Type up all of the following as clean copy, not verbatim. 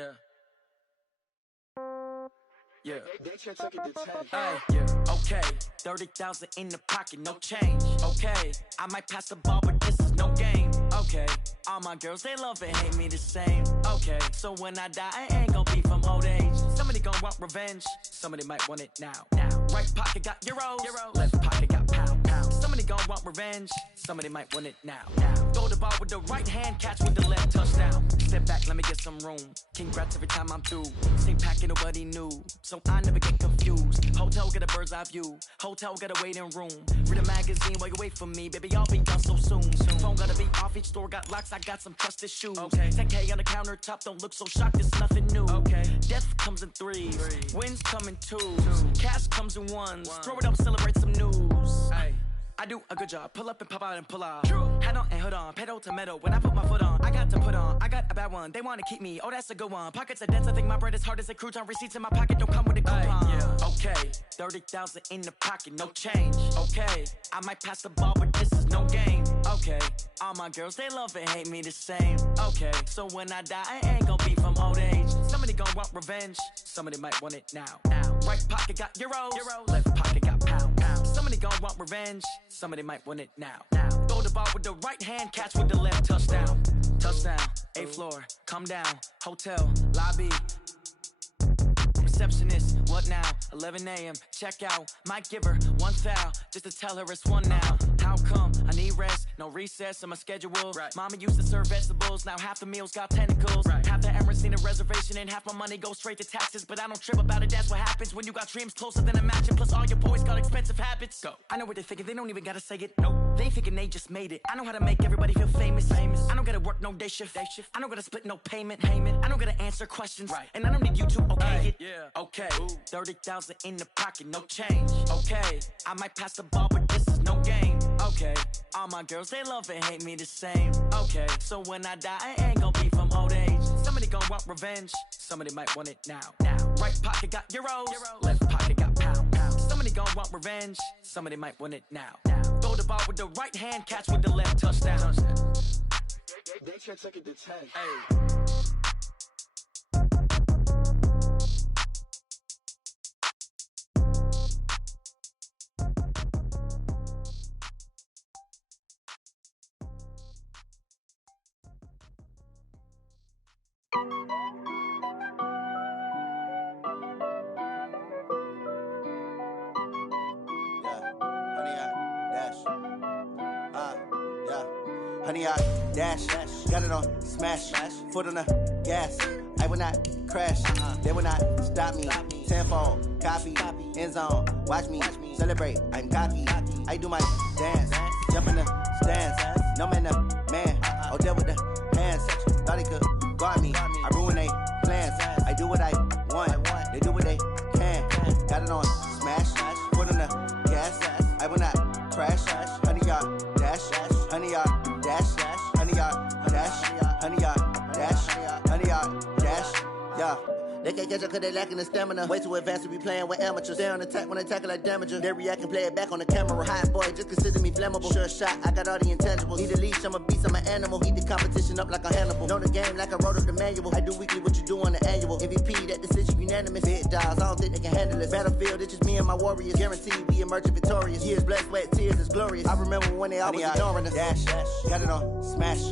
Yeah. Yeah. They can't take it to 10. Hey, yeah. Okay, 30,000 in the pocket, no change. Okay, I might pass the ball, but this is no game. Okay, all my girls, they love and hate me the same. Okay, so when I die, I ain't gon' be from old age. Somebody gon' want revenge, somebody might want it now. Right pocket got euros, left pocket got pound. Somebody gon' want revenge, somebody might want it now. Throw the ball with the right hand, catch with the left, touchdown. Step back, let me get some room. Congrats every time I'm through. Same packet, nobody knew, so I never get confused. Hotel get a bird's eye view, hotel got a waiting room. Read a magazine while you wait for me, baby, I'll be done so soon. Phone gotta be off, each store got locks, I got some trusted shoes. 10K on the countertop, don't look so shocked, it's nothing new. Death comes in threes, wins come in twos, cash comes in ones. Throw it up, celebrate some news. I do a good job, pull up and pop out and pull out. Head on and hood on, pedal to metal. When I put my foot on, I got to put on. I got a bad one, they wanna keep me, oh that's a good one. Pockets are dense, I think my bread is hard as a crouton. Receipts in my pocket don't come with a coupon. Okay, 30,000 in the pocket, no change. Okay, I might pass the ball, but this is no game. Okay, all my girls, they love and hate me the same. Okay, so when I die, I ain't gon' be from old age. Somebody gon' want revenge, somebody might want it now. Right pocket got euros, left pocket got pound. Somebody gon' want revenge, somebody might want it now. Throw the ball with the right hand, catch with the left, touchdown. Touchdown, 8th floor, come down, hotel, lobby. Receptionist, what now? 11 a.m. check out. Might give her one foul just to tell her it's one now. How come? I need rest, no recess in my schedule. Mama used to serve vegetables, now half the meals got tentacles. Half the Emirates need a reservation and half my money goes straight to taxes. But I don't trip about it, that's what happens when you got dreams closer than a mansion. Plus all your boys got expensive habits. Go. I know what they're thinking, they don't even gotta say it. Nope. They thinking they just made it. I know how to make everybody feel famous. I don't gotta work no day shift. I don't gotta split no payment. I don't gotta answer questions. And I don't need you to okay it. Okay, 30,000 in the pocket, no change. Okay, I might pass the ball, but this is no game. Okay, all my girls, they love and hate me the same. Okay, so when I die, I ain't gon' be from old age. Somebody gon' want revenge, somebody might want it now. Right pocket got euros, left pocket got pound. Somebody gon' want revenge, somebody might want it now. Throw the ball with the right hand, catch with the left, touchdown. They can't take it to 10. Honey, I dash, got it on smash, foot on the gas. I will not crash, they will not stop me. Tenfold, copy, end zone, watch me celebrate. I'm cocky, I do my dance, jump in the stands. No man, the man, oh there with the hands. Thought he could guard me, I ruin they plans. I do what I want, they do what they can. Got it on smash, foot on the gas. I will not crash, honey, y'all dash, honey, y'all dash, honey, y'all dash, honey, y'all dash, honey, y'all dash, yeah. They can't catch up cause they lacking the stamina. Way too advanced to be playing with amateurs. Stay on attack when they tackle like damager. They react and play it back on the camera. Hot boy, just consider me flammable. Sure shot, I got all the intangibles. Need a leash, I'm a beast, I'm an animal. Heat the competition up like a Hannibal. Know the game like I wrote up the manual. I do weekly what you do on the annual. MVP, that decision unanimous. Big dogs, I don't think they can handle it. Battlefield, it's just me and my warriors. Guaranteed we emerging victorious. Years, blood, sweat, tears, it's glorious. I remember when they always ignoring us. Dash, got it on smash,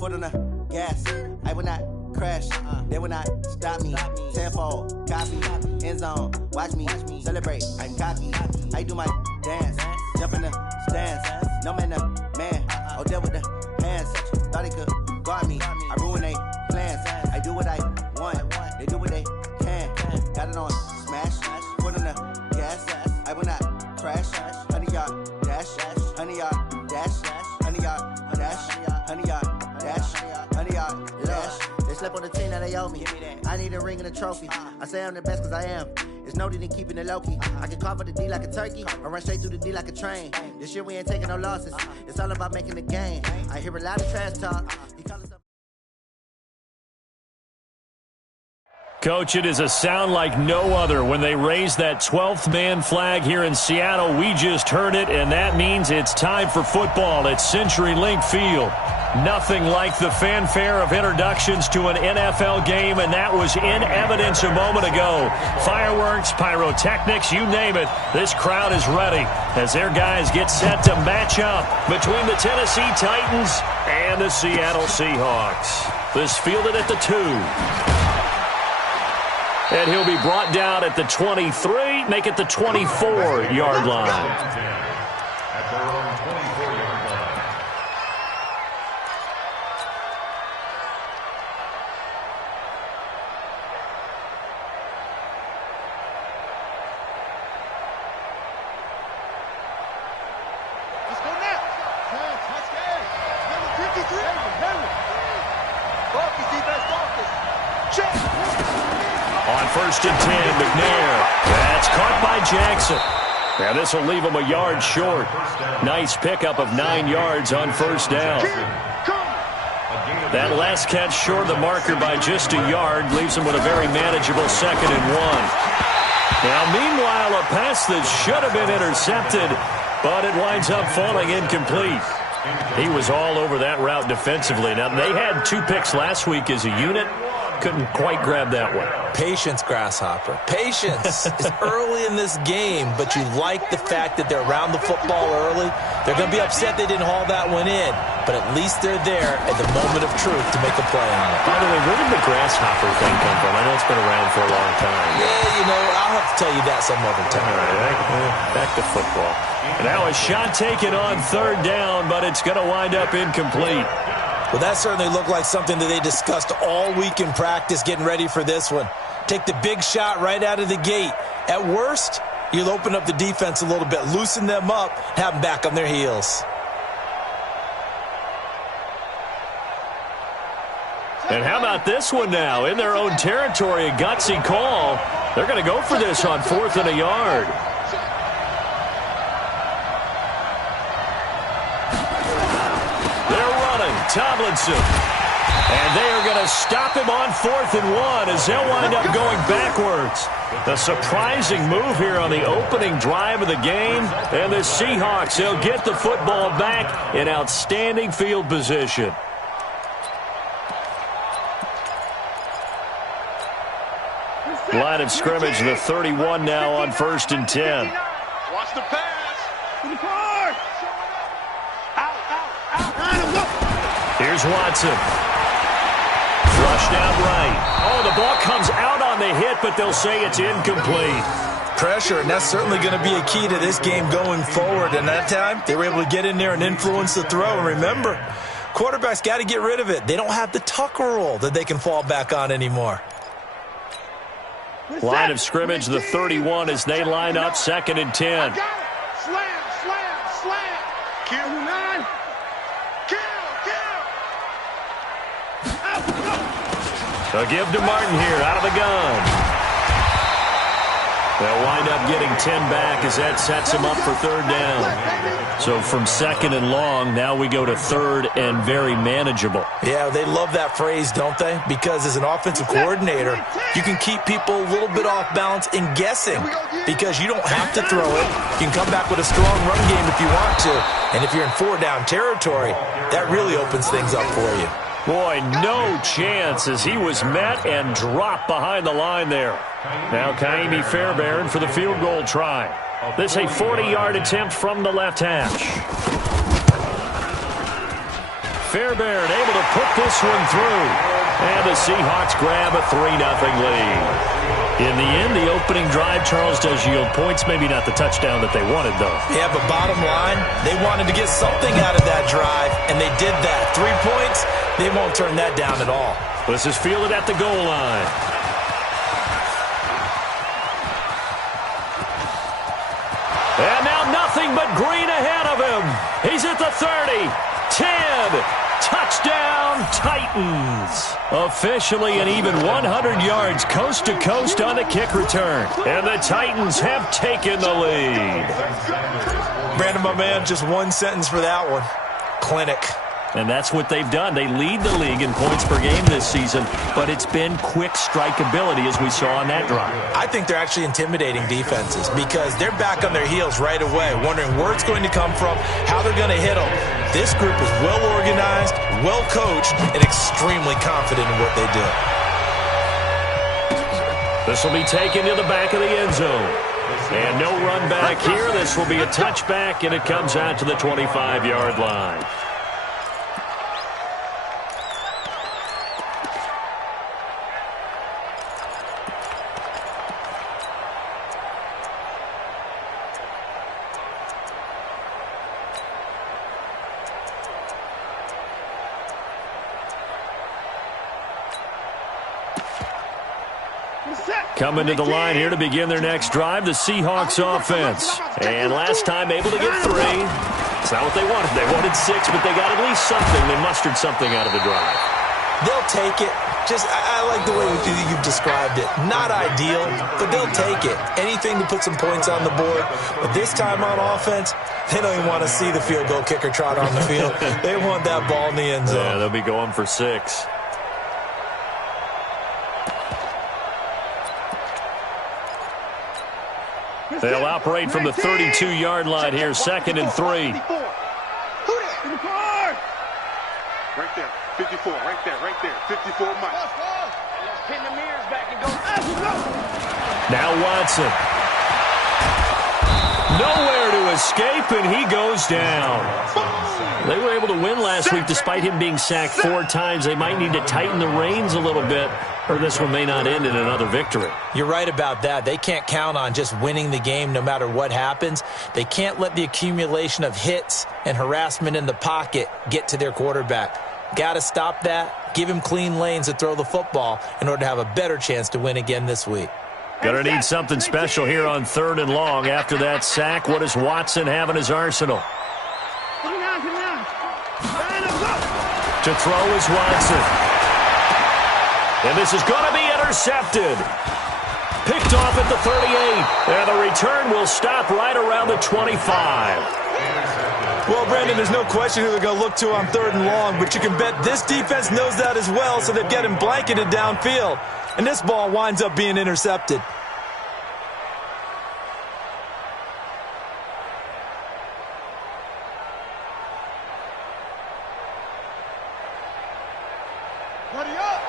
foot on the gas. I will not crash, they will not stop me. Tenfold, copy, end zone, watch me celebrate. I'm cocky, I do my dance, jump in the stands. No man, the man, oh there with the hands. Thought he could guard me, I ruin they plans. I do what I want, they do what they can. Got it on smash, foot on the gas. I will not crash, honey y'all dash, honey y'all dash, honey y'all dash, honey y'all dash, honey y'all dash. They slept on the team, now they owe me. I need a ring and a trophy. I say I'm the best cause I am. It's no need in keeping it low-key. I can carve up the D like a turkey or run straight through the D like a train. This year we ain't taking no losses. It's all about making the game. I hear a lot of trash talk. You call us up. Coach, it is a sound like no other when they raise that 12th man flag here in Seattle. We just heard it, and that means it's time for football at CenturyLink Field. Nothing like the fanfare of introductions to an NFL game, and that was in evidence a moment ago. Fireworks, pyrotechnics, you name it. This crowd is ready as their guys get set to match up between the Tennessee Titans and the Seattle Seahawks. This fielded at the 2. And he'll be brought down at the 23, make it the 24-yard line. At their own 24-yard line. Let's go now. Let's go. Number 53. Henry. Focus, defense, focus. Check. On 1st and 10, McNair. That's caught by Jackson. Now this will leave him a yard short. Nice pickup of 9 yards on 1st down. That last catch short of the marker by just a yard leaves him with a very manageable 2nd and 1. Now meanwhile, a pass that should have been intercepted, but it winds up falling incomplete. He was all over that route defensively. Now they had 2 picks last week as a unit. Couldn't quite grab that one. Patience, Grasshopper. Patience is early in this game, but you like the fact that they're around the football early. They're going to be upset they didn't haul that one in, but at least they're there at the moment of truth to make a play on it. By the way, where did the Grasshopper thing come from? I know it's been around for a long time. Yeah, you know, I'll have to tell you that some other time. All right, back to football. And now a shot taken on 3rd down, but it's going to wind up incomplete. Well, that certainly looked like something that they discussed all week in practice getting ready for this one. Take the big shot right out of the gate. At worst, you'll open up the defense a little bit, loosen them up, have them back on their heels. And how about this one now? In their own territory, a gutsy call. They're going to go for this on 4th and a yard. Tomlinson. And they are going to stop him on 4th and 1 as they'll wind up going backwards. A surprising move here on the opening drive of the game. And the Seahawks, they'll get the football back in outstanding field position. Line of scrimmage, the 31 now on 1st and 10. Watch the pass. In the car. Here's Watson. Rushed out right. Oh, the ball comes out on the hit, but they'll say it's incomplete. Pressure, and that's certainly going to be a key to this game going forward. And that time, they were able to get in there and influence the throw. And remember, quarterbacks got to get rid of it. They don't have the Tucker rule that they can fall back on anymore. Line of scrimmage, the 31 as they line up 2nd and 10. Slam, slam, slam. Kill 9. They'll give to Martin here out of the gun. They'll wind up getting 10 back as that sets them up for 3rd down. So from 2nd and long, now we go to 3rd and very manageable. Yeah, they love that phrase, don't they? Because as an offensive coordinator, you can keep people a little bit off balance and guessing because you don't have to throw it. You can come back with a strong run game if you want to. And if you're in 4-down territory, that really opens things up for you. Boy, no chance as he was met and dropped behind the line there. Now Kaimi Fairbairn for the field goal try. This a 40-yard attempt from the left hash. Fairbairn able to put this one through. And the Seahawks grab a 3-0 lead. In the end, the opening drive, Charles, does yield points. Maybe not the touchdown that they wanted, though. Yeah, but bottom line, they wanted to get something out of that drive, and they did that. 3 points, they won't turn that down at all. This is fielded at the goal line. And now nothing but green ahead of him. He's at the 30, 10, touchdown Titans. Officially an even 100 yards coast to coast on the kick return. And the Titans have taken the lead. Brandon, my man, just one sentence for that one. Clinic. And that's what they've done. They lead the league in points per game this season, but it's been quick strikeability as we saw on that drive. I think they're actually intimidating defenses because they're back on their heels right away, wondering where it's going to come from, how they're going to hit them. This group is well organized, well coached, and extremely confident in what they do. This will be taken to the back of the end zone. And no run back here. This will be a touchback, and it comes out to the 25-yard line. Coming to the line here to begin their next drive, the Seahawks offense. And last time able to get 3. It's not what they wanted. They wanted 6, but they got at least something. They mustered something out of the drive. They'll take it. I like the way you've described it. Not ideal, but they'll take it. Anything to put some points on the board. But this time on offense, they don't even want to see the field goal kicker trot on the field. They want that ball in the end zone. Yeah, they'll be going for 6. They'll operate from the 32-yard line here, 2nd and 3. Right there, 54, right there, 54 Mike. Let's pin the mirrors back and go. Now Watson. Nowhere to escape, and he goes down. They were able to win last week despite him being sacked 4 times. They might need to tighten the reins a little bit, or this one may not end in another victory. You're right about that. They can't count on just winning the game no matter what happens. They can't let the accumulation of hits and harassment in the pocket get to their quarterback. Got to stop that, give him clean lanes to throw the football in order to have a better chance to win again this week. Going to need something special here on 3rd and long. After that sack, what does Watson have in his arsenal? To throw is Watson. And this is going to be intercepted. Picked off at the 38. And the return will stop right around the 25. Well, Brandon, there's no question who they're going to look to on 3rd and long, but you can bet this defense knows that as well, so they're getting blanketed downfield. And this ball winds up being intercepted. Buddy up.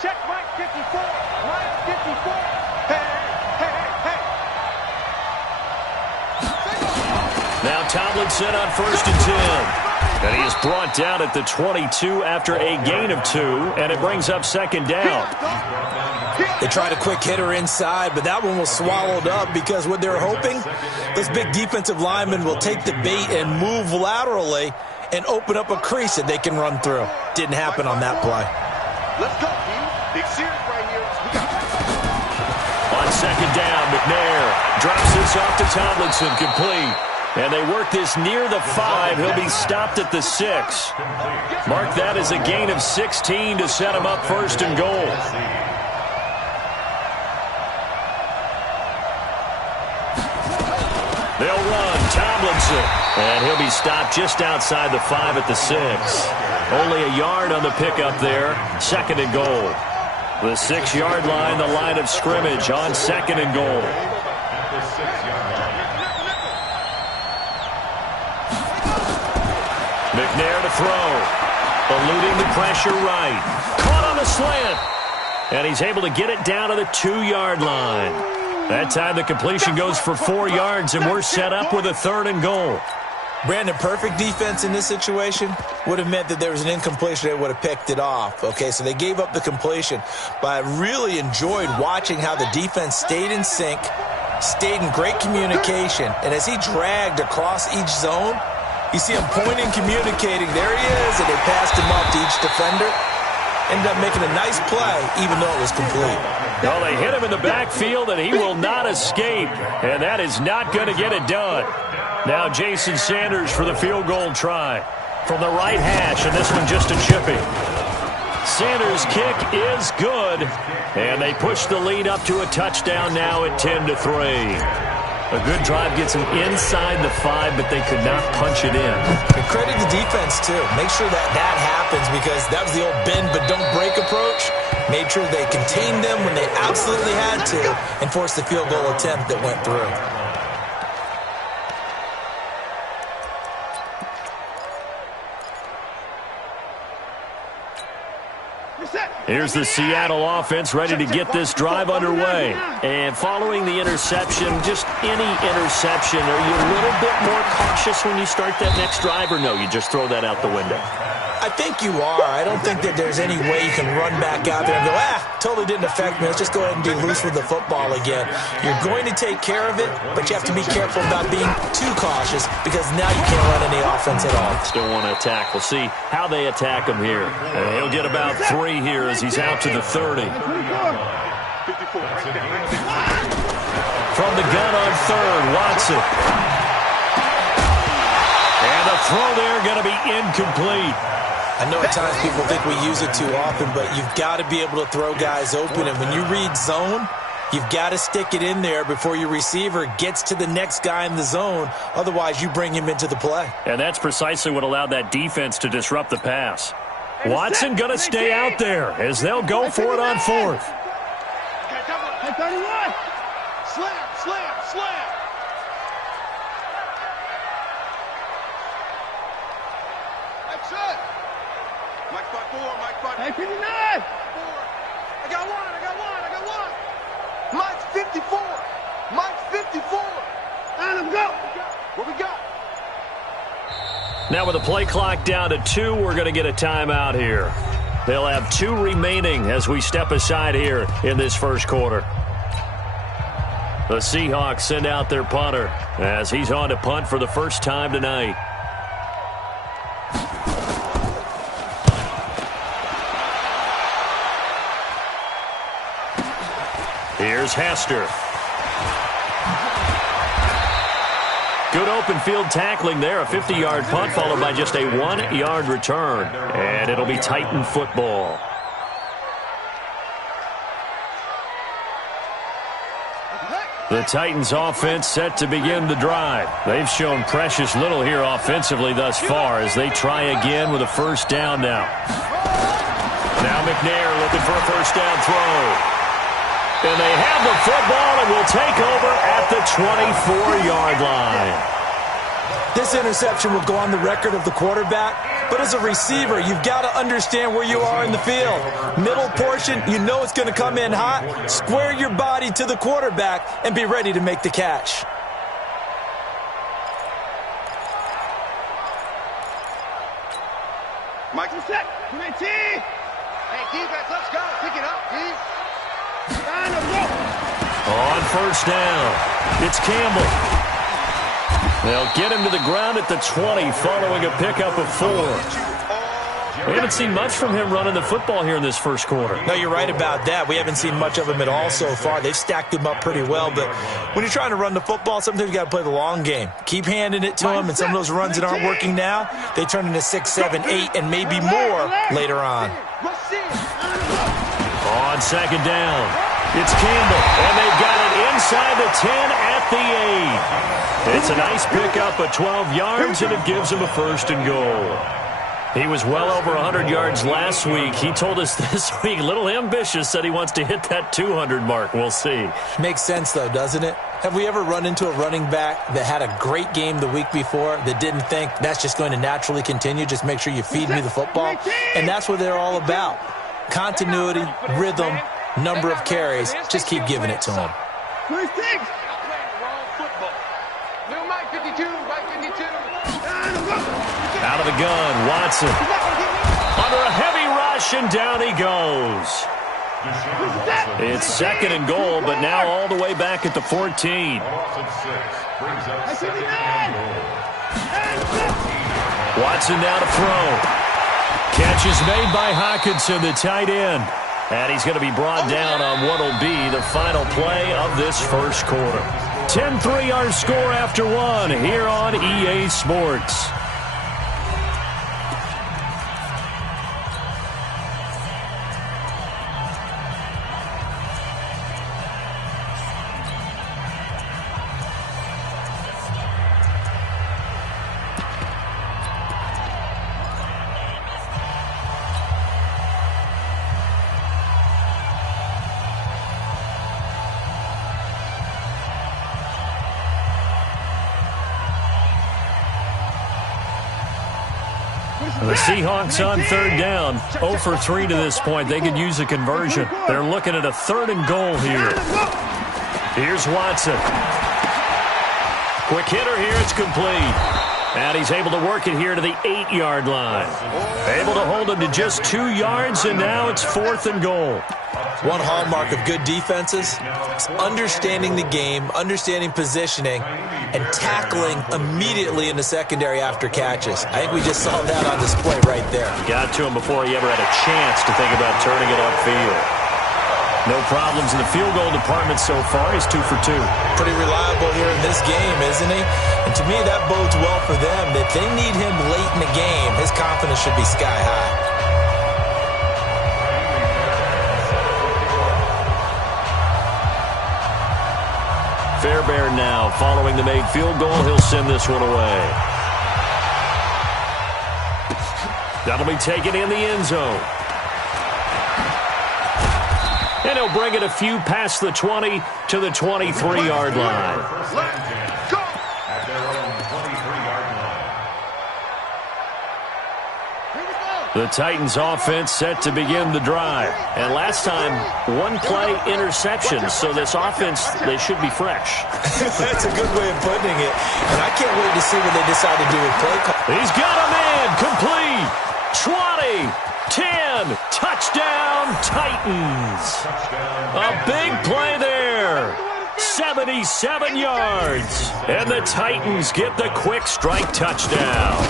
Check Mike 54. Mike 54. Hey. Now Tomlinson on 1st and 10. And he is brought down at the 22 after a gain of 2, and it brings up 2nd down. They tried a quick hitter inside, but that one was swallowed up because what they're hoping, those big defensive linemen will take the bait and move laterally and open up a crease that they can run through. Didn't happen on that play. Let's go, team. Big series right here. On 2nd down, McNair drops this off to Tomlinson, complete. And they work this near the 5. He'll be stopped at the 6. Mark that as a gain of 16 to set him up 1st and goal. They'll run Tomlinson. And he'll be stopped just outside the 5 at the 6. Only a yard on the pickup there. 2nd and goal. The 6-yard line, the line of scrimmage on 2nd and goal. McNair to throw. Eluding the pressure right. Caught on the slant. And he's able to get it down to the 2-yard line. That time the completion goes for 4 yards, and we're set up with a 3rd and goal. Brandon, perfect defense in this situation would have meant that there was an incompletion. They would have picked it off. Okay, so they gave up the completion. But I really enjoyed watching how the defense stayed in sync, stayed in great communication. And as he dragged across each zone, you see him pointing, communicating. There he is, and they passed him off to each defender. Ended up making a nice play, even though it was complete. Well, they hit him in the backfield, and he will not escape. And that is not going to get it done. Now Jason Sanders for the field goal try. From the right hash, and this one just a chipping. Sanders' kick is good. And they push the lead up to a touchdown now at 10-3. A good drive gets them inside the 5, but they could not punch it in. And credit the defense, too. Make sure that happens because that was the old bend but don't break approach. Made sure they contained them when they absolutely had to and forced the field goal attempt that went through. Here's the Seattle offense ready to get this drive underway. And following the interception, just any interception, are you a little bit more cautious when you start that next drive, or no, you just throw that out the window? I think you are. I don't think that there's any way you can run back out there and go, totally didn't affect me. Let's just go ahead and be loose with the football again. You're going to take care of it, but you have to be careful about being too cautious because now you can't run any offense at all. Still want to attack. We'll see how they attack him here. And he'll get about 3 here as he's out to the 30. From the gun on 3rd, Watson. And the throw there going to be incomplete. I know at times people think we use it too often, but you've got to be able to throw guys open. And when you read zone, you've got to stick it in there before your receiver gets to the next guy in the zone. Otherwise, you bring him into the play. And that's precisely what allowed that defense to disrupt the pass. Watson going to stay out there as they'll go for it on 4th. 31. Slam, slam, slam. That's it. Mike 5-4, Mike 5-4. Hey, 59. I got one. Mike's 54. Mike's 54. Let him go. What we got? Now with the play clock down to 2, we're going to get a timeout here. They'll have 2 remaining as we step aside here in this first quarter. The Seahawks send out their punter as he's on to punt for the first time tonight. Here's Hester. Good open field tackling there. A 50-yard punt followed by just a 1-yard return. And it'll be Titan football. The Titans offense set to begin the drive. They've shown precious little here offensively thus far as they try again with a first down now. Now McNair looking for a first down throw. And they have the football and will take over at the 24-yard line. This interception will go on the record of the quarterback, but as a receiver, you've got to understand where you are in the field. Middle portion, you know it's going to come in hot. Square your body to the quarterback and be ready to make the catch. Mike's set. Come in, T. Hey, defense, let's go. Pick it up, T. On first down, it's Campbell. They'll get him to the ground at the 20 following a pickup of 4. We haven't seen much from him running the football here in this first quarter. No, you're right about that. We haven't seen much of him at all so far. They've stacked him up pretty well, but when you're trying to run the football, sometimes you got to play the long game. Keep handing it to him, and some of those runs that aren't working now, they turn into 6, 7, 8, and maybe more later on. On second down, it's Campbell, and they've got it inside the 10 at the 8. It's a nice pickup of 12 yards, and it gives him a first and goal. He was well over 100 yards last week. He told us this week, a little ambitious, said he wants to hit that 200 mark. We'll see. Makes sense, though, doesn't it? Have we ever run into a running back that had a great game the week before that didn't think that's just going to naturally continue? Just make sure you feed me the football. And that's what they're all about. Continuity, rhythm, number of carries. Just keep giving it to him. Out of the gun, Watson. Under a heavy rush, and down he goes. It's second and goal, but now all the way back at the 14. Watson now to throw. Catch is made by Hockenson, the tight end. And he's going to be brought down on what will be the final play of this first quarter. 10-3 our score after 1 here on EA Sports. The Seahawks on third down, 0 for 3 to this point. They could use a conversion. They're looking at a 3rd and goal here. Here's Watson. Quick hitter here, it's complete. And he's able to work it here to the 8-yard line. Able to hold him to just 2 yards, and now it's 4th and goal. One hallmark of good defenses is understanding the game, understanding positioning, and tackling immediately in the secondary after catches. I think we just saw that on display right there. Got to him before he ever had a chance to think about turning it upfield. No problems in the field goal department so far. He's 2 for 2. Pretty reliable here in this game, isn't he? And to me, that bodes well for them. If they need him late in the game, his confidence should be sky high. Fairbairn now following the made field goal. He'll send this one away. That'll be taken in the end zone. And he'll bring it a few past the 20 to the 23-yard line. Let's go! At their own 23-yard line. The Titans offense set to begin the drive. And last time, 1 play interception. So this offense, they should be fresh. That's a good way of putting it. And I can't wait to see what they decide to do with play call. He's got a man complete. 20. 10, touchdown Titans. A big play there. 77 yards. And the Titans get the quick strike touchdown.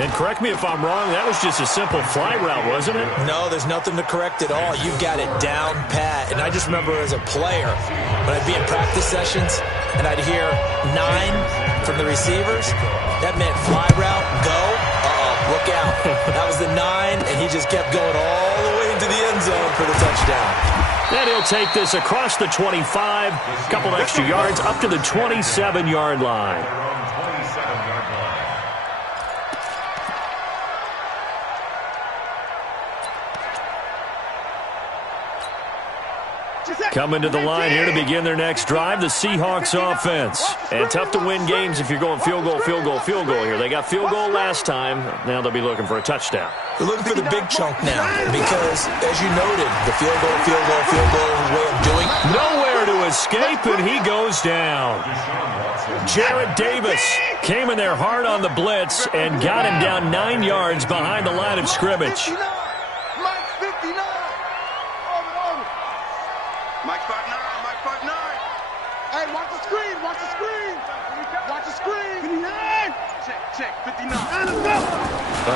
And correct me if I'm wrong, that was just a simple fly route, wasn't it? No, there's nothing to correct at all. You've got it down pat. And I just remember as a player, when I'd be in practice sessions and I'd hear 9 from the receivers, that meant fly route, go. Look out. That was the 9, and he just kept going all the way into the end zone for the touchdown. Then he'll take this across the 25, a couple extra yards, up to the 27-yard line. Coming to the line here to begin their next drive, the Seahawks offense. And tough to win games if you're going field goal, field goal, field goal here. They got field goal last time. Now they'll be looking for a touchdown. They're looking for the big chunk now because, as you noted, the field goal way of doing it. Nowhere to escape, and he goes down. Jarrad Davis came in there hard on the blitz and got him down 9 yards behind the line of scrimmage. Mike 5'9", Mike 5'9". Hey, watch the screen, watch the screen. Watch the screen. 59. Check, 59.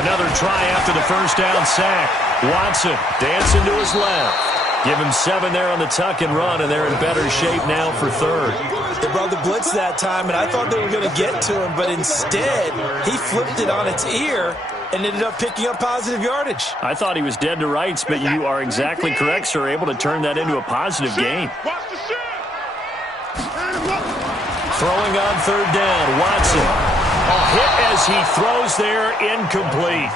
Another try after the first down sack. Watson dancing to his left. Give him 7 there on the tuck and run, and they're in better shape now for third. They brought the blitz that time, and I thought they were going to get to him, but instead he flipped it on its ear and ended up picking up positive yardage. I thought he was dead to rights, but you are exactly correct, sir. Able to turn that into a positive gain. Throwing on third down, Watson. A hit as he throws there, incomplete.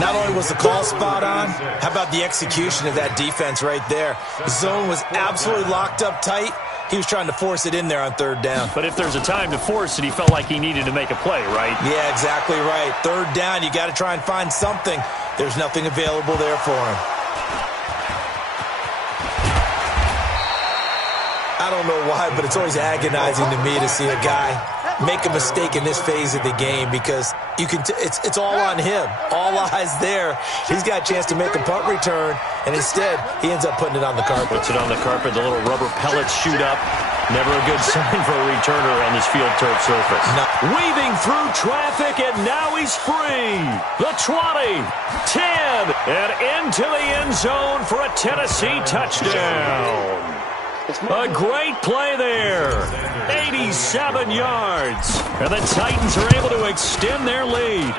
Not only was the call spot on, how about the execution of that defense right there? The zone was absolutely locked up tight. He was trying to force it in there on third down. But if there's a time to force it, he felt like he needed to make a play, right? Yeah, exactly right. Third down, you got to try and find something. There's nothing available there for him. I don't know why, but it's always agonizing to me to see a guy make a mistake in this phase of the game because you can it's all on him. All eyes there. He's got a chance to make a punt return, and instead he ends up putting it on the carpet. Puts it on the carpet. The little rubber pellets shoot up. Never a good sign for a returner on this field turf surface. No. Weaving through traffic, and now he's free. The 20, 10, and into the end zone for a Tennessee touchdown. A great play there. 87 yards. And the Titans are able to extend their lead.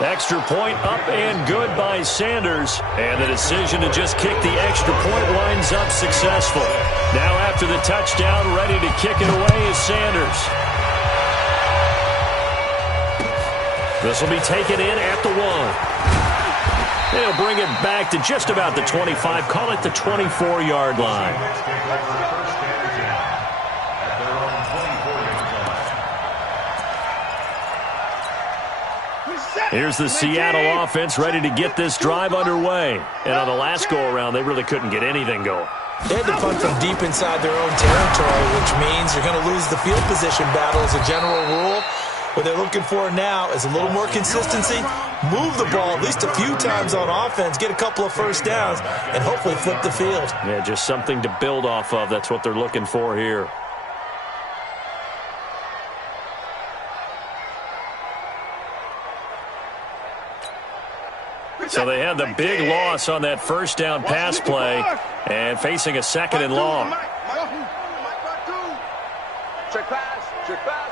Extra point up and good by Sanders. And the decision to just kick the extra point winds up successful. Now after the touchdown, ready to kick it away is Sanders. This will be taken in at the 1. They'll bring it back to just about the 25. Call it the 24-yard line. Here's the Seattle offense ready to get this drive underway. And on the last go-around, they really couldn't get anything going. They had to punt from deep inside their own territory, which means you're going to lose the field position battle as a general rule. What they're looking for now is a little more consistency, move the ball at least a few times on offense, get a couple of first downs, and hopefully flip the field. Yeah, just something to build off of. That's what they're looking for here. So they had the big loss on that first down pass play and facing a second and long. Check pass. Check pass.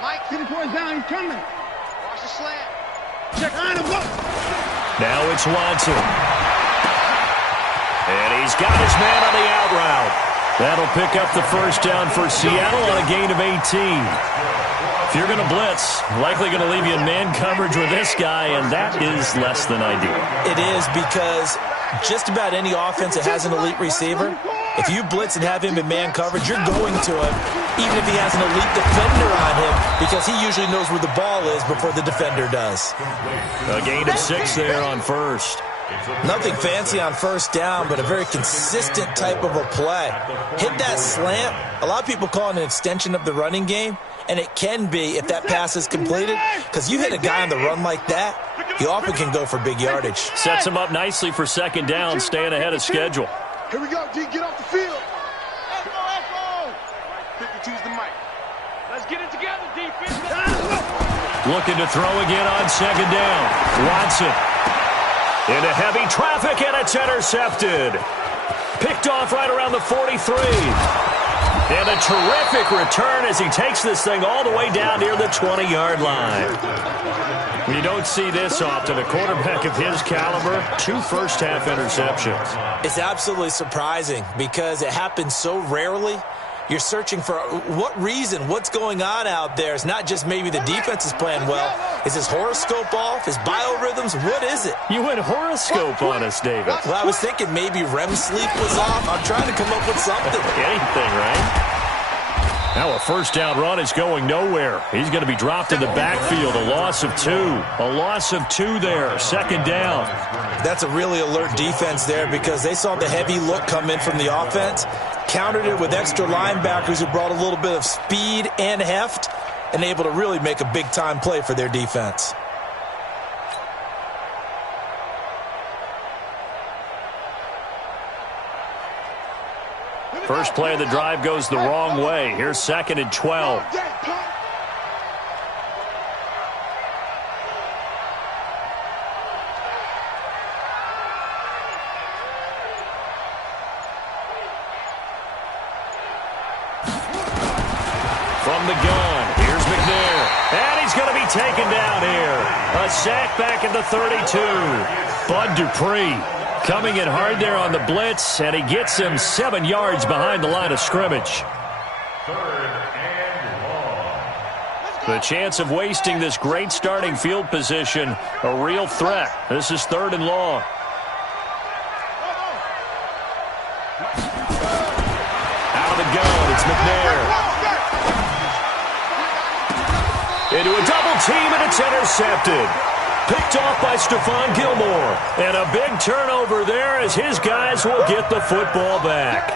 Mike, get the boys down. He's coming. Watch the slant. Check on him. Now it's Watson. And he's got his man on the out route. That'll pick up the first down for Seattle on a gain of 18. If you're going to blitz, likely going to leave you in man coverage with this guy, and that is less than ideal. It is, because just about any offense that has an elite receiver, if you blitz and have him in man coverage, you're going to him, even if he has an elite defender on him, because he usually knows where the ball is before the defender does. A gain of 6 there on first. Nothing fancy on first down, but a very consistent type of a play. Hit that slant. A lot of people call it an extension of the running game, and it can be if that pass is completed, because you hit a guy on the run like that, he often can go for big yardage. Sets him up nicely for second down, staying ahead of schedule. Here we go, D. Get off the field. Let's go. 52's the mic. Let's get it together, defense. Looking to throw again on second down. Watson into heavy traffic, and it's intercepted. Picked off right around the 43. And a terrific return as he takes this thing all the way down near the 20-yard line. You don't see this often. A quarterback of his caliber, 2 first-half interceptions. It's absolutely surprising because it happens so rarely. You're searching for what reason, what's going on out there. It's not just maybe the defense is playing well. Is his horoscope off? His biorhythms? What is it? You went horoscope on us, David. Well, I was thinking maybe REM sleep was off. I'm trying to come up with something. Anything, right? Now a first down run is going nowhere. He's going to be dropped in the backfield. A loss of 2. A loss of 2 there. Second down. That's a really alert defense there because they saw the heavy look come in from the offense, countered it with extra linebackers who brought a little bit of speed and heft, and able to really make a big-time play for their defense. First play of the drive goes the wrong way. Here's second and 12. From the gun, here's McNair. And he's going to be taken down here. A sack back at the 32. Bud Dupree coming in hard there on the blitz, and he gets him 7 yards behind the line of scrimmage. The chance of wasting this great starting field position, a real threat. This is 3rd and long. Out of the gun, it's McNair. Into a double team, and it's intercepted. Picked off by Stephon Gilmore. And a big turnover there as his guys will get the football back.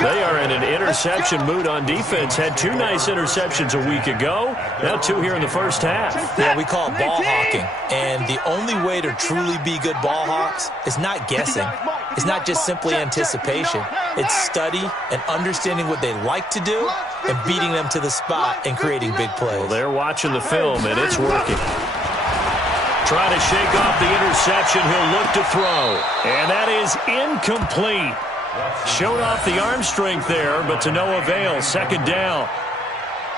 They are in an interception mood on defense. Had 2 nice interceptions a week ago. Now 2 here in the first half. Yeah, we call it ball hawking. And the only way to truly be good ball hawks is not guessing. It's not just simply anticipation. It's study and understanding what they like to do and beating them to the spot and creating big plays. Well, they're watching the film, and it's working. Trying to shake off the interception. He'll look to throw. And that is incomplete. Showed off the arm strength there, but to no avail. Second down.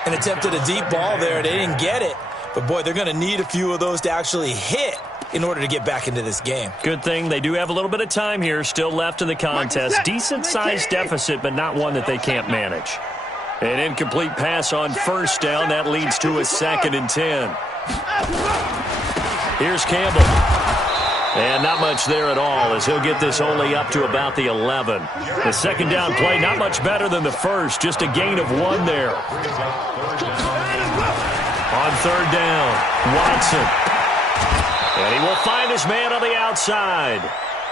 And attempted a deep ball there. They didn't get it. But, boy, they're going to need a few of those to actually hit in order to get back into this game. Good thing they do have a little bit of time here still left in the contest. Decent-sized deficit, but not one that they can't manage. An incomplete pass on first down. That leads to a 2nd and 10. Here's Campbell. And not much there at all as he'll get this only up to about the 11. The second down play, not much better than the first. Just a gain of 1 there. On third down, Watson. And he will find his man on the outside.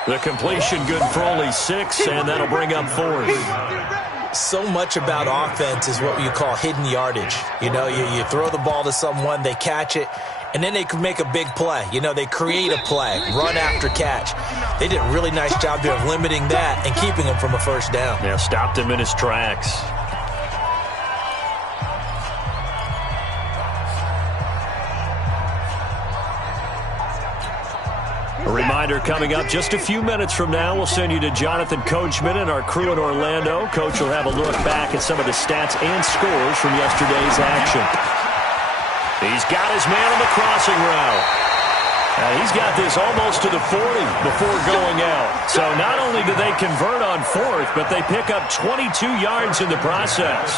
The completion good for only 6, and that'll bring up 4th. So much about offense is what you call hidden yardage. You know, you throw the ball to someone, they catch it, and then they can make a big play. You know, they create a play, run after catch. They did a really nice job there of limiting that and keeping him from a first down. Yeah, stopped him in his tracks. A reminder coming up just a few minutes from now, we'll send you to Jonathan Coachman and our crew in Orlando. Coach will have a look back at some of the stats and scores from yesterday's action. He's got his man on the crossing route. And he's got this almost to the 40 before going out. So not only do they convert on 4th, but they pick up 22 yards in the process.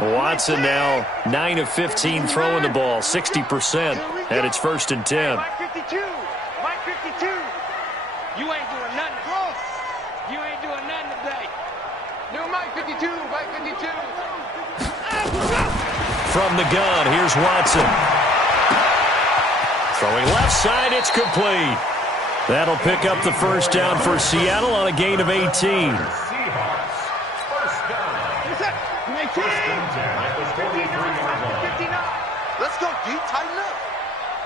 Watson now 9 of 15 throwing the ball, 60%, and it's 1st and 10. Mike 52, Mike 52. You ain't doing nothing. You ain't doing nothing today. New Mike 52, Mike 52. From the gun, here's Watson. Throwing left side, it's complete. That'll pick up the first down for Seattle on a gain of 18. Let's go, D. Tighten up.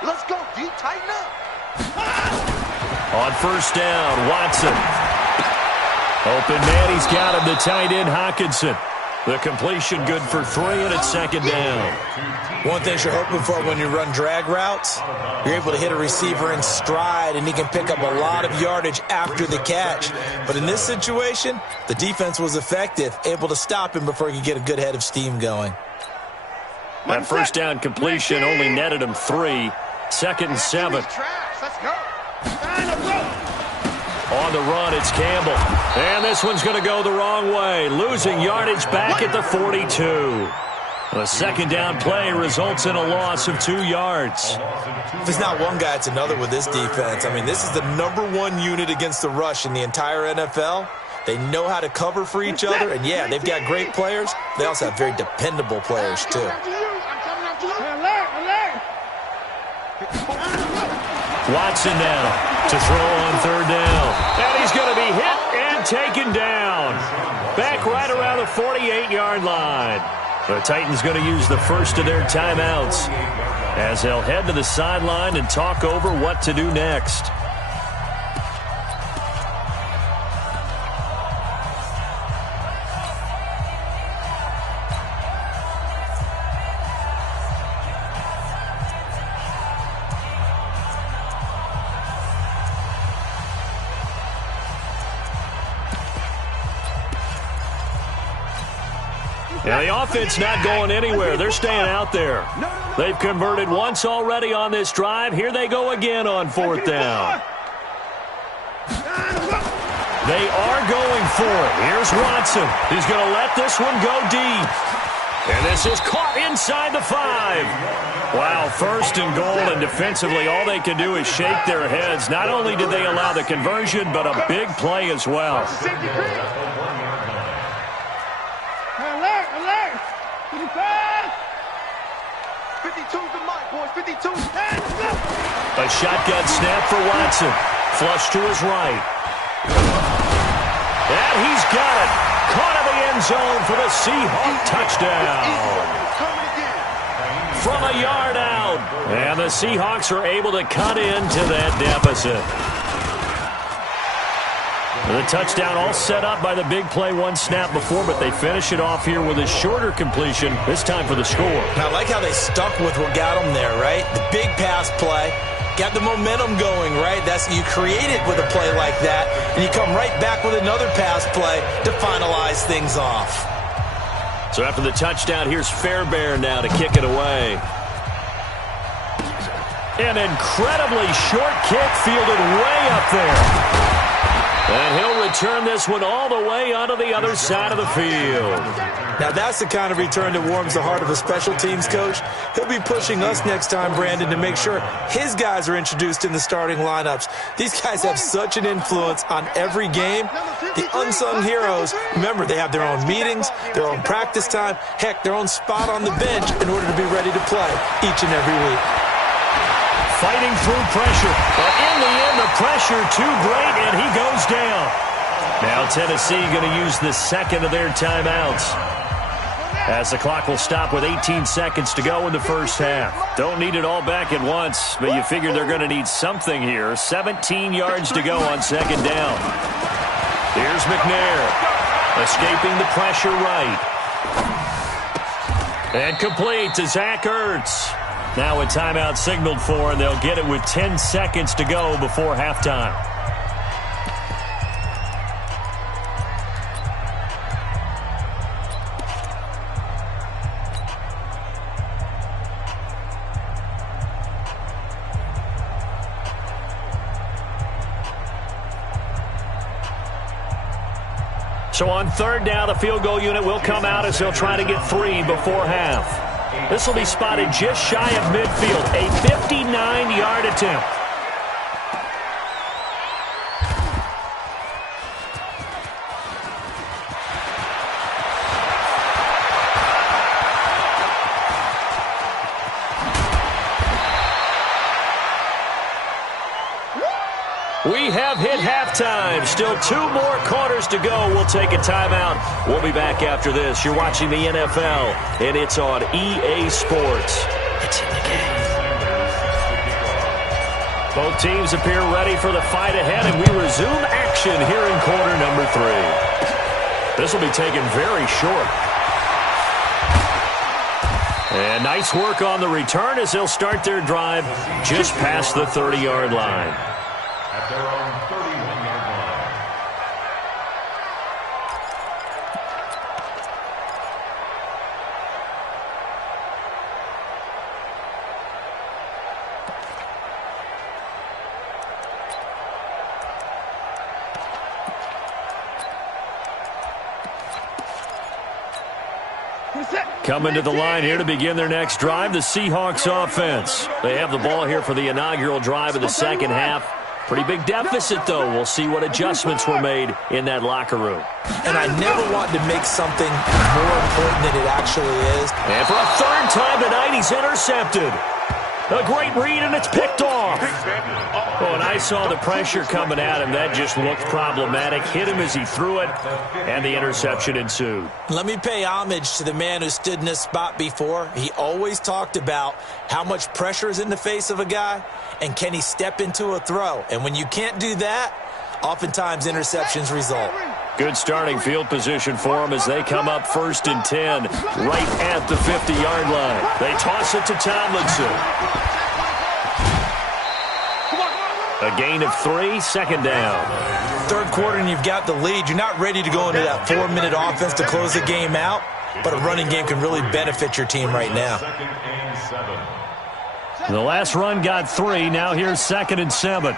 Let's go, D. Tighten up. On first down, Watson. Open man, he's got him, the tight end, Hockenson. The completion good for 3, and it's 2nd down. One thing you're hoping for when you run drag routes, you're able to hit a receiver in stride, and he can pick up a lot of yardage after the catch. But in this situation, the defense was effective, able to stop him before he could get a good head of steam going. That first down completion only netted him 3. 2nd and 7. Let's go. On the run, it's Campbell. And this one's going to go the wrong way. Losing yardage back at the 42. A 2nd down play results in a loss of 2 yards. If there's not one guy, it's another with this defense. I mean, this is the #1 unit against the rush in the entire NFL. They know how to cover for each other. And, yeah, they've got great players. They also have very dependable players, too. Watson now to throw on 3rd down. And he's going to be hit and taken down. Back right around the 48-yard line. The Titans going to use the first of their timeouts as they'll head to the sideline and talk over what to do next. And the offense not going anywhere. They're staying out there. They've converted once already on this drive. Here they go again on 4th down. They are going for it. Here's Watson. He's going to let this one go deep. And this is caught inside the 5. Wow, 1st and goal, and defensively all they can do is shake their heads. Not only did they allow the conversion, but a big play as well. A shotgun snap for Watson. Flush to his right. And he's got it. Caught in the end zone for the Seahawk touchdown. From a yard out. And the Seahawks are able to cut into that deficit. The touchdown all set up by the big play one snap before, but they finish it off here with a shorter completion, this time for the score. Now, I like how they stuck with what got them there, right? The big pass play, got the momentum going, right? You create it with a play like that, and you come right back with another pass play to finalize things off. So after the touchdown, here's Fairbairn now to kick it away. An incredibly short kick fielded way up there. And he'll return this one all the way onto the other side of the field. Now that's the kind of return that warms the heart of a special teams coach. He'll be pushing us next time, Brandon, to make sure his guys are introduced in the starting lineups. These guys have such an influence on every game. The unsung heroes, remember, they have their own meetings, their own practice time, heck, their own spot on the bench in order to be ready to play each and every week. Fighting through pressure, but in the end, the pressure too great, and he goes down. Now Tennessee going to use the second of their timeouts, as the clock will stop with 18 seconds to go in the first half. Don't need it all back at once, but you figure they're going to need something here. 17 yards to go on second down. Here's McNair, escaping the pressure right. And complete to Zach Ertz. Now a timeout signaled for, and they'll get it with 10 seconds to go before halftime. So on third down, the field goal unit will come out as they'll try to get 3 before half. This will be spotted just shy of midfield, a 59-yard attempt. We have hit halftime. Still 2 more quarters to go. We'll take a timeout. We'll be back after this. You're watching the NFL, and it's on EA Sports. It's in the game. Both teams appear ready for the fight ahead, and we resume action here in quarter number 3. This will be taken very short. And nice work on the return as they'll start their drive just past the 30-yard line. At their own 31-yard line. Coming to the line here to begin their next drive, the Seahawks offense. They have the ball here for the inaugural drive of the second half. Pretty big deficit, though. We'll see what adjustments were made in that locker room. And I never want to make something more important than it actually is. And for a third time tonight, he's intercepted. A great read, and it's picked off. Oh, and I saw the pressure coming at him. That just looked problematic. Hit him as he threw it, and the interception ensued. Let me pay homage to the man who stood in this spot before. He always talked about how much pressure is in the face of a guy, and can he step into a throw. And when you can't do that, oftentimes interceptions result. Good starting field position for them as they come up 1st and 10, right at the 50-yard line. They toss it to Tomlinson. A gain of 3, second down. Third quarter and you've got the lead. You're not ready to go into that 4-minute offense to close the game out, but a running game can really benefit your team right now. The last run got 3. Now here's 2nd and 7.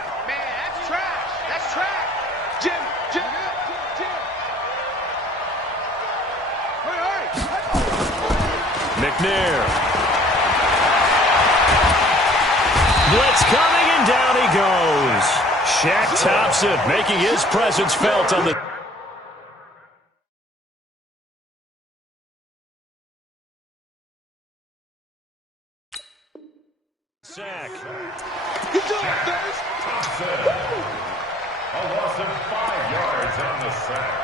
McNair. Blitz coming, and down he goes. Shaq Thompson making his presence felt on the... sack. Thompson. A loss of 5 yards on the sack.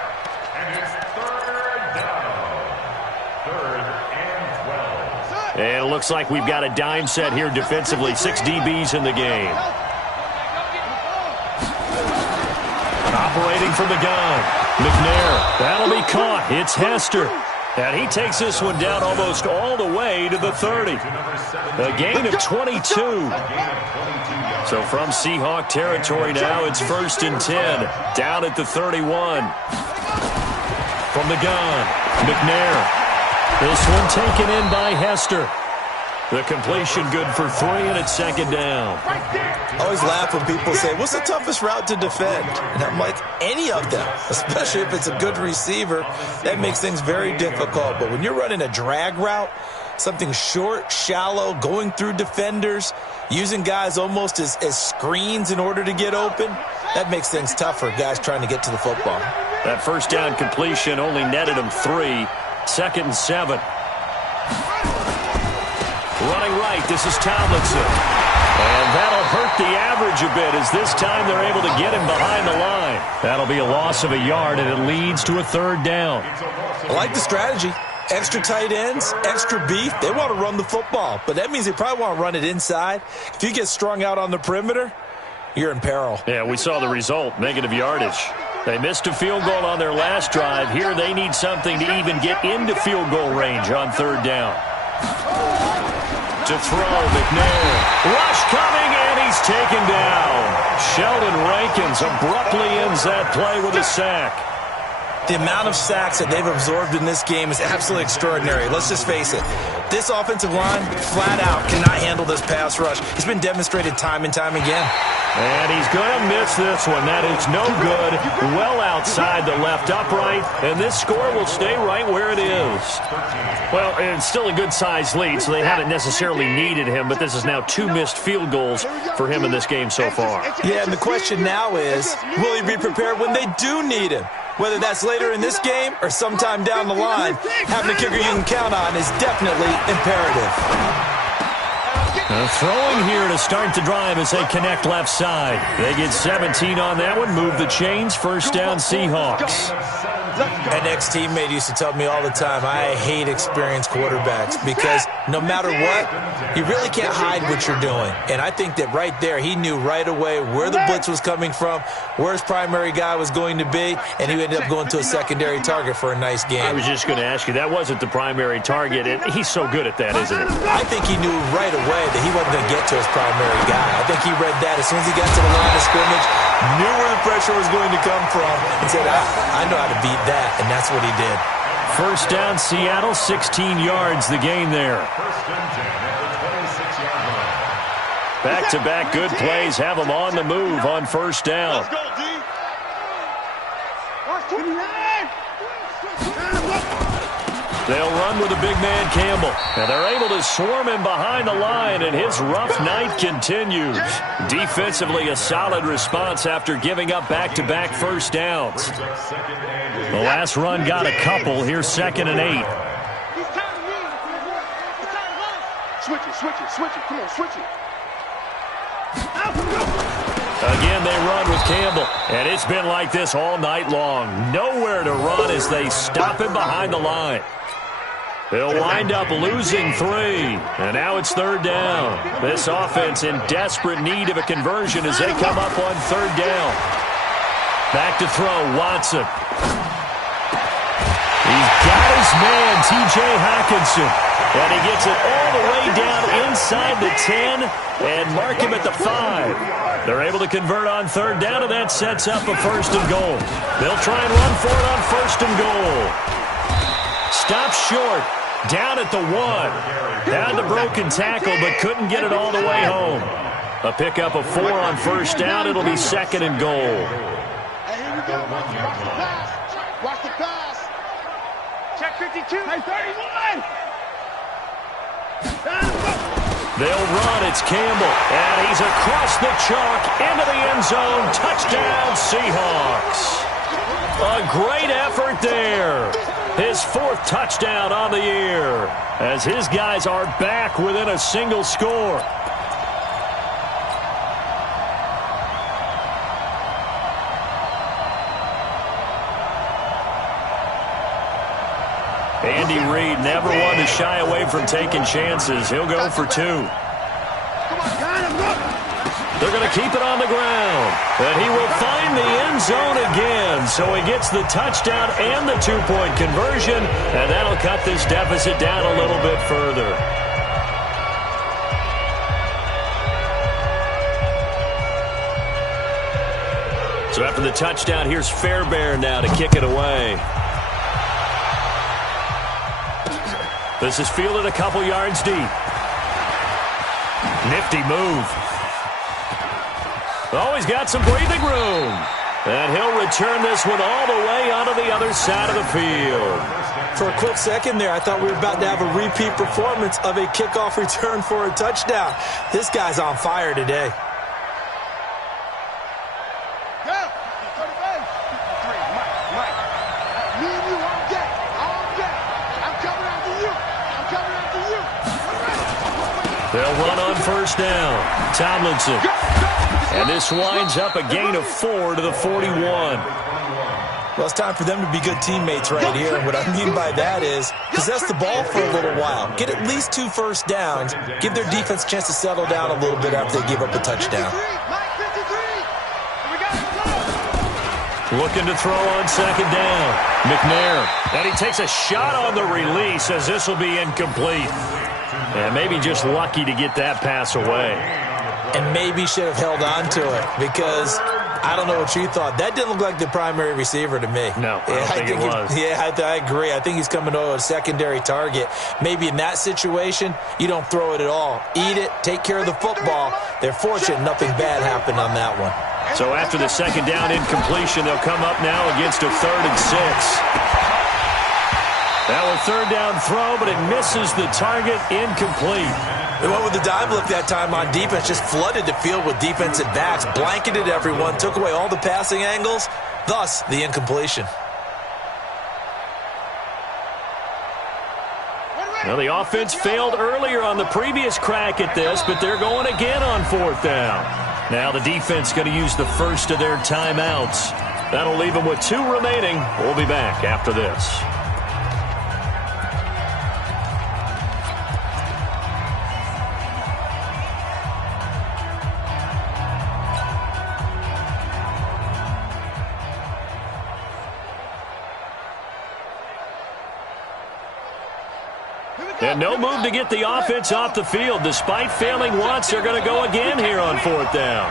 And it's 3rd down. 3rd and 12. And it looks like we've got a dime set here defensively. 6 DBs in the game. Operating from the gun. McNair. That'll be caught. It's Hester. And he takes this one down almost all the way to the 30. A gain of 22. So from Seahawk territory now, it's 1st and 10. Down at the 31. From the gun, McNair. This one taken in by Hester. The completion good for 3, and it's second down. I always laugh when people say, what's the toughest route to defend? And I'm like, any of them, especially if it's a good receiver. That makes things very difficult. But when you're running a drag route, something short, shallow, going through defenders, using guys almost as screens in order to get open, that makes things tougher, guys trying to get to the football. That first down completion only netted him 3. Second and 7. Running right, this is Tomlinson. And that'll hurt the average a bit as this time they're able to get him behind the line. That'll be a loss of a yard, and it leads to a third down. I like the strategy. Extra tight ends, extra beef. They want to run the football, but that means they probably want to run it inside. If you get strung out on the perimeter, you're in peril. Yeah, we saw the result, negative yardage. They missed a field goal on their last drive. Here they need something to even get into field goal range on third down. To throw, McNair. Rush coming, and he's taken down. Sheldon Rankins abruptly ends that play with a sack. The amount of sacks that they've absorbed in this game is absolutely extraordinary. Let's just face it. This offensive line, flat out, cannot handle this pass rush. It's been demonstrated time and time again. And he's going to miss this one. That is no good. Well outside the left upright. And this score will stay right where it is. Well, it's still a good-sized lead, so they haven't necessarily needed him, but this is now 2 missed field goals for him in this game so far. Yeah, and the question now is, will he be prepared when they do need him? Whether that's later in this game or sometime down the line, having a kicker you can count on is definitely imperative. Throwing here to start the drive as they connect left side. They get 17 on that one, move the chains, first down Seahawks. An ex-teammate used to tell me all the time, I hate experienced quarterbacks because no matter what, you really can't hide what you're doing. And I think that right there, he knew right away where the blitz was coming from, where his primary guy was going to be, and he ended up going to a secondary target for a nice game. I was just going to ask you, that wasn't the primary target, and he's so good at that, isn't it? I think he knew right away that he wasn't going to get to his primary guy. I think he read that as soon as he got to the line of scrimmage, knew where the pressure was going to come from, and said, I know how to beat that, and that's what he did. First down, Seattle, 16 yards, the gain there. Back-to-back good plays have them on the move on first down. Let's go, D. They'll run with the big man Campbell. And they're able to swarm him behind the line, and his rough night continues. Defensively, a solid response after giving up back-to-back first downs. The last run got a couple. Here's 2nd and 8. Switch it. Come on, switch it. Again, they run with Campbell. And it's been like this all night long. Nowhere to run as they stop him behind the line. They'll wind up losing 3. And now it's third down. This offense in desperate need of a conversion as they come up on third down. Back to throw, Watson. He's got his man, T.J. Hockenson. And he gets it all the way down inside the 10 and mark him at the 5. They're able to convert on third down, and that sets up a first and goal. They'll try and run for it on first and goal. Stops short, down at the 1. Had the broken tackle, but couldn't get it all the way home. A pickup of 4 on first down. It'll be 2nd and goal. Hey, here we go. Watch the pass. Check 52. Hey, 31. They'll run. It's Campbell. And he's across the chalk into the end zone. Touchdown, Seahawks. A great effort there. His 4th touchdown on the year as his guys are back within a single score. Andy Reid never one to shy away from taking chances. He'll go for 2. They're going to keep it on the ground. And he will find the end zone again. So he gets the touchdown and the 2-point conversion. And that'll cut this deficit down a little bit further. So after the touchdown, here's Fairbairn now to kick it away. This is fielded a couple yards deep. Nifty move. Oh, he's got some breathing room. And he'll return this one all the way onto the other side of the field. For a quick second there, I thought we were about to have a repeat performance of a kickoff return for a touchdown. This guy's on fire today. They'll run on first down. Tomlinson. And this winds up a gain of 4 to the 41. Well, it's time for them to be good teammates right here. And what I mean by that is possess the ball for a little while. Get at least 2 first downs. Give their defense a chance to settle down a little bit after they give up a touchdown. Looking to throw on second down. McNair. And he takes a shot on the release as this will be incomplete. And maybe just lucky to get that pass away. And maybe should have held on to it because I don't know what you thought. That didn't look like the primary receiver to me. No, I don't think it was. I agree. I think he's coming to a secondary target. Maybe in that situation, you don't throw it at all. Eat it, take care of the football. They're fortunate nothing bad happened on that one. So after the second down incompletion, they'll come up now against a 3rd and 6. Now a 3rd down throw, but it misses the target, incomplete. They went with the dime look that time on defense, just flooded the field with defensive backs, blanketed everyone, took away all the passing angles, thus the incompletion. Now the offense failed earlier on the previous crack at this, but they're going again on 4th down. Now the defense going to use the first of their timeouts. That'll leave them with 2 remaining. We'll be back after this. And no move to get the offense off the field. Despite failing once, they're going to go again here on 4th down.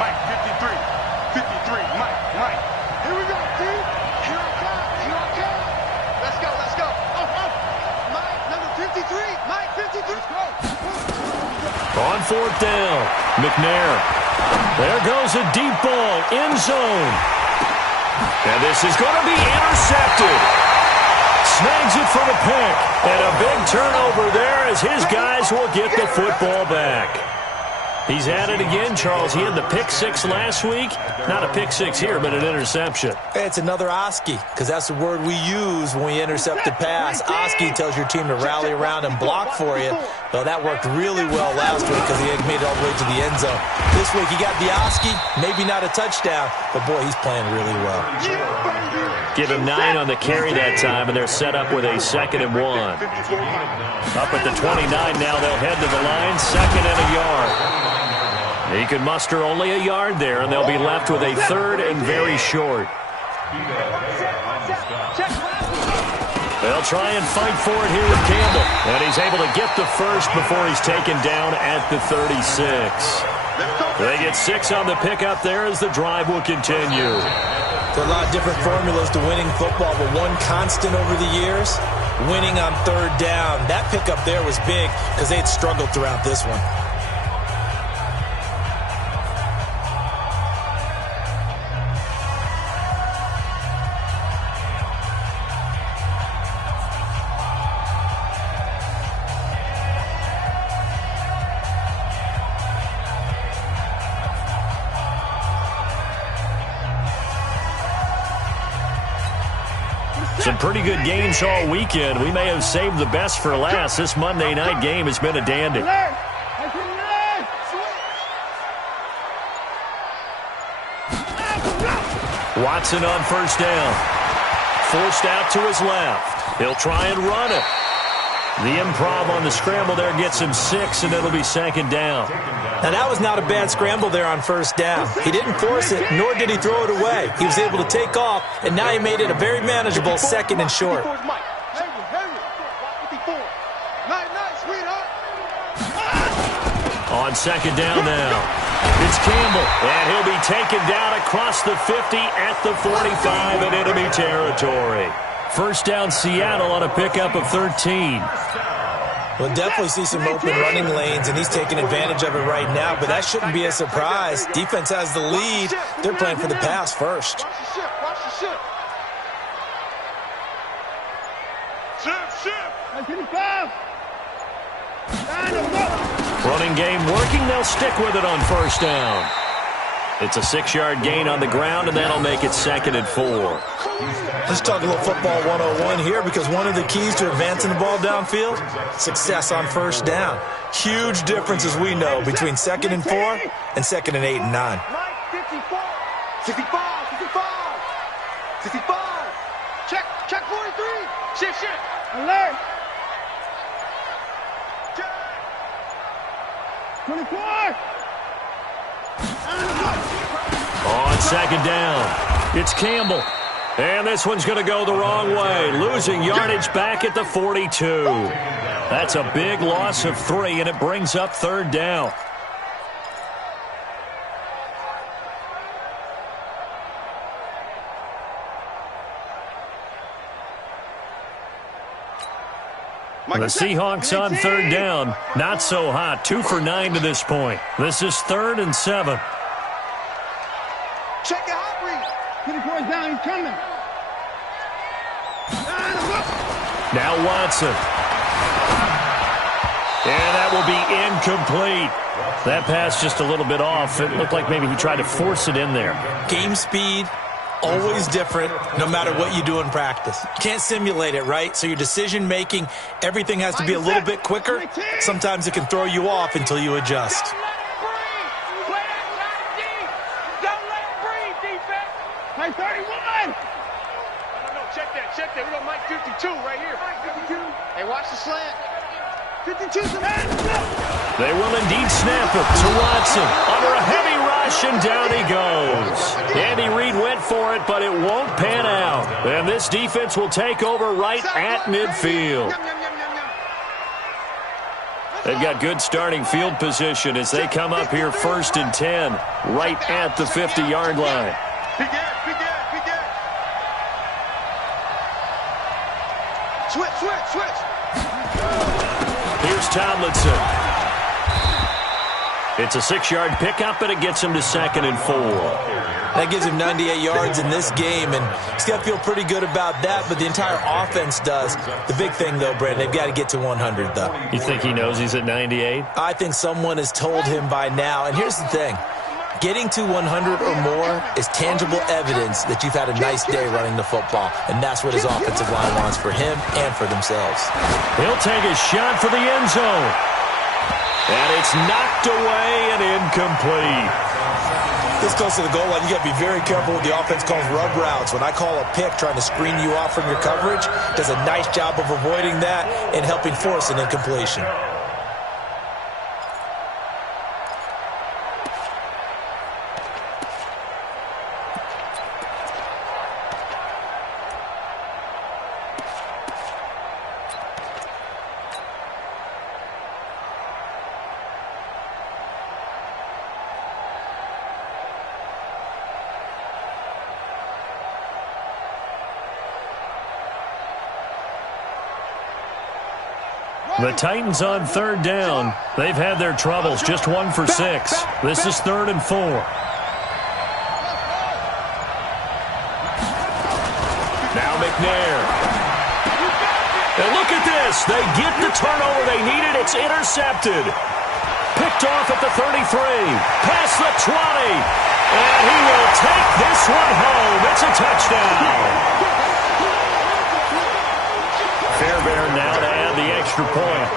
Mike, 53. 53. Mike. Here we go, dude. Here I come. Let's go. Mike, number 53. Mike, 53. On 4th down, McNair. There goes a deep ball, end zone. And this is going to be intercepted. Snags it for the pick, and a big turnover there as his guys will get the football back. He's at it again, Charles. He had the pick 6 last week. Not a pick 6 here, but an interception. It's another Oski, because that's the word we use when we intercept a pass. Oski tells your team to rally around and block for you. Well, that worked really well last week because he had made it all the way to the end zone. This week he got the Oski, maybe not a touchdown, but boy, he's playing really well. Give him 9 on the carry that time, and they're set up with a 2nd and 1. Up at the 29 now, they'll head to the line, 2nd and a yard. He can muster only a yard there, and they'll be left with a 3rd and very short. They'll try and fight for it here with Campbell. And he's able to get the first before he's taken down at the 36. They get 6 on the pickup there as the drive will continue. There are a lot of different formulas to winning football, but one constant over the years, winning on 3rd down. That pickup there was big because they had struggled throughout this one. Some pretty good games all weekend. We may have saved the best for last. This Monday night game has been a dandy. Watson on first down. Forced out to his left. He'll try and run it. The improv on the scramble there gets him 6, and it'll be 2nd down. Now, that was not a bad scramble there on first down. He didn't force it, nor did he throw it away. He was able to take off, and now he made it a very manageable 2nd and short. On 2nd down now, it's Campbell, and he'll be taken down across the 50 at the 45 in enemy territory. First down Seattle on a pickup of 13. We'll definitely see some open running lanes, and he's taking advantage of it right now, but that shouldn't be a surprise. Defense has the lead. They're playing for the pass first. Watch the ship. Watch the ship. Running game working. They'll stick with it on first down. It's a 6-yard gain on the ground, and that'll make it 2nd and 4. Let's talk a little football 101 here, because one of the keys to advancing the ball downfield, success on first down. Huge difference, as we know, between 2nd and 4 and 2nd and 8 and 9. 54. 65. 65. 65. Check 43. Shift. Alert. 24. On 2nd down, it's Campbell. And this one's going to go the wrong way, losing yardage back at the 42. That's a big loss of 3, and it brings up 3rd down. The Seahawks on 3rd down. Not so hot. 2 for 9 to this point. This is 3rd and 7. Check it out, Reed. 24 is down. He's coming. Now Watson. And that will be incomplete. That pass just a little bit off. It looked like maybe he tried to force it in there. Game speed, always different, no matter what you do in practice. You can't simulate it, right? So your decision-making, everything has to be a little bit quicker. Sometimes it can throw you off until you adjust. Don't let it breathe, defense. Hey, 31. No, check that. We got Mike 52 right here. Mike 52. Hey, watch the slant. 52. They will indeed snap it to Watson. Under a heavy rush, and down he goes. Andy Reid went for it, but it won't pan out. And this defense will take over right at midfield. They've got good starting field position as they come up here 1st and 10, right at the 50-yard line. Big gas. Switch. Here's Tomlinson. It's a 6-yard pickup, and it gets him to 2nd and 4. That gives him 98 yards in this game, and he's got to feel pretty good about that, but the entire offense does. The big thing, though, Brandon, they've got to get to 100, though. You think he knows he's at 98? I think someone has told him by now, and here's the thing. Getting to 100 or more is tangible evidence that you've had a nice day running the football, and that's what his offensive line wants for him and for themselves. He'll take a shot for the end zone. And it's knocked away and incomplete. This close to the goal line, you got to be very careful with the offense calls rub routes. When I call a pick trying to screen you off from your coverage, does a nice job of avoiding that and helping force an incompletion. The Titans on 3rd down. They've had their troubles, just 1 for 6. This is 3rd and 4. Now McNair. And look at this. They get the turnover they needed. It's intercepted. Picked off at the 33. Past the 20. And he will take this one home. It's a touchdown. Fairbairn now to add the extra point.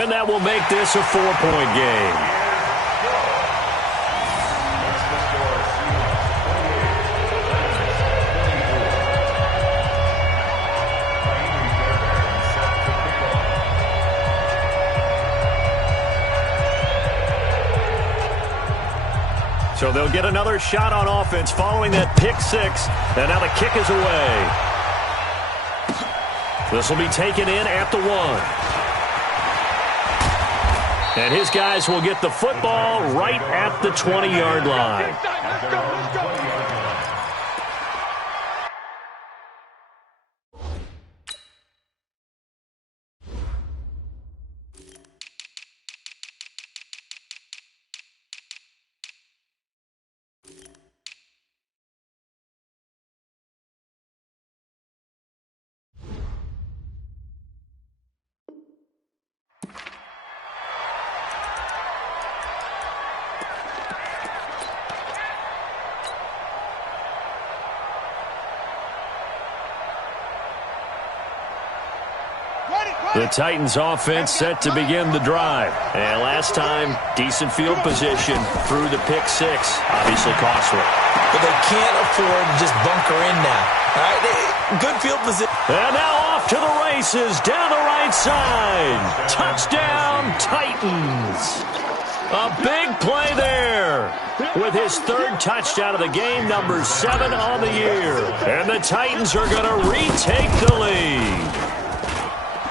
And that will make this a 4-point game. So they'll get another shot on offense following that pick 6. And now the kick is away. This will be taken in at the 1. And his guys will get the football right at the 20-yard line. The Titans offense set to begin the drive. And last time, decent field position through the pick six. Obviously costly. But they can't afford to just bunker in now. All right, good field position. And now off to the races down the right side. Touchdown, Titans. A big play there with his third touchdown of the game, number 7 on the year. And the Titans are going to retake the lead.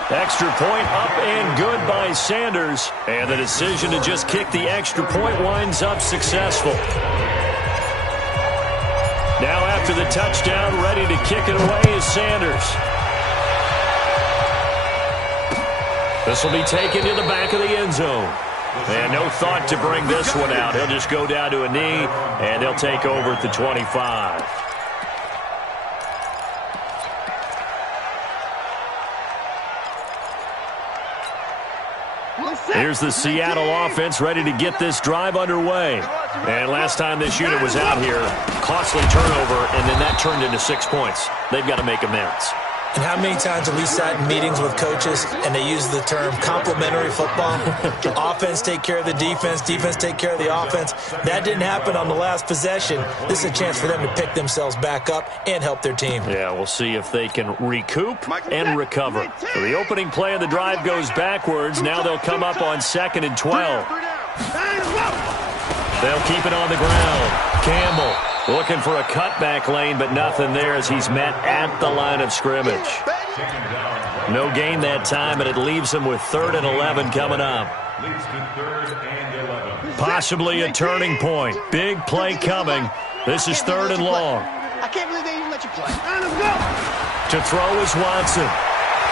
Extra point up and good by Sanders. And the decision to just kick the extra point winds up successful. Now after the touchdown, ready to kick it away is Sanders. This will be taken to the back of the end zone. And no thought to bring this one out. He'll just go down to a knee, and they'll take over at the 25. Here's the Seattle offense ready to get this drive underway. And last time this unit was out here, costly turnover, and then that turned into 6 points. They've got to make amends. And how many times have we sat in meetings with coaches and they use the term complementary football? Offense take care of the defense, defense take care of the offense. That didn't happen on the last possession. This is a chance for them to pick themselves back up and help their team. Yeah, we'll see if they can recoup and recover. So the opening play of the drive goes backwards. Now they'll come up on 2nd and 12. They'll keep it on the ground. Campbell looking for a cutback lane, but nothing there as he's met at the line of scrimmage. No gain that time, and it leaves him with 3rd and 11 coming up. Possibly a turning point. Big play coming. This is 3rd and long. I can't believe they even let you play. To throw is Watson.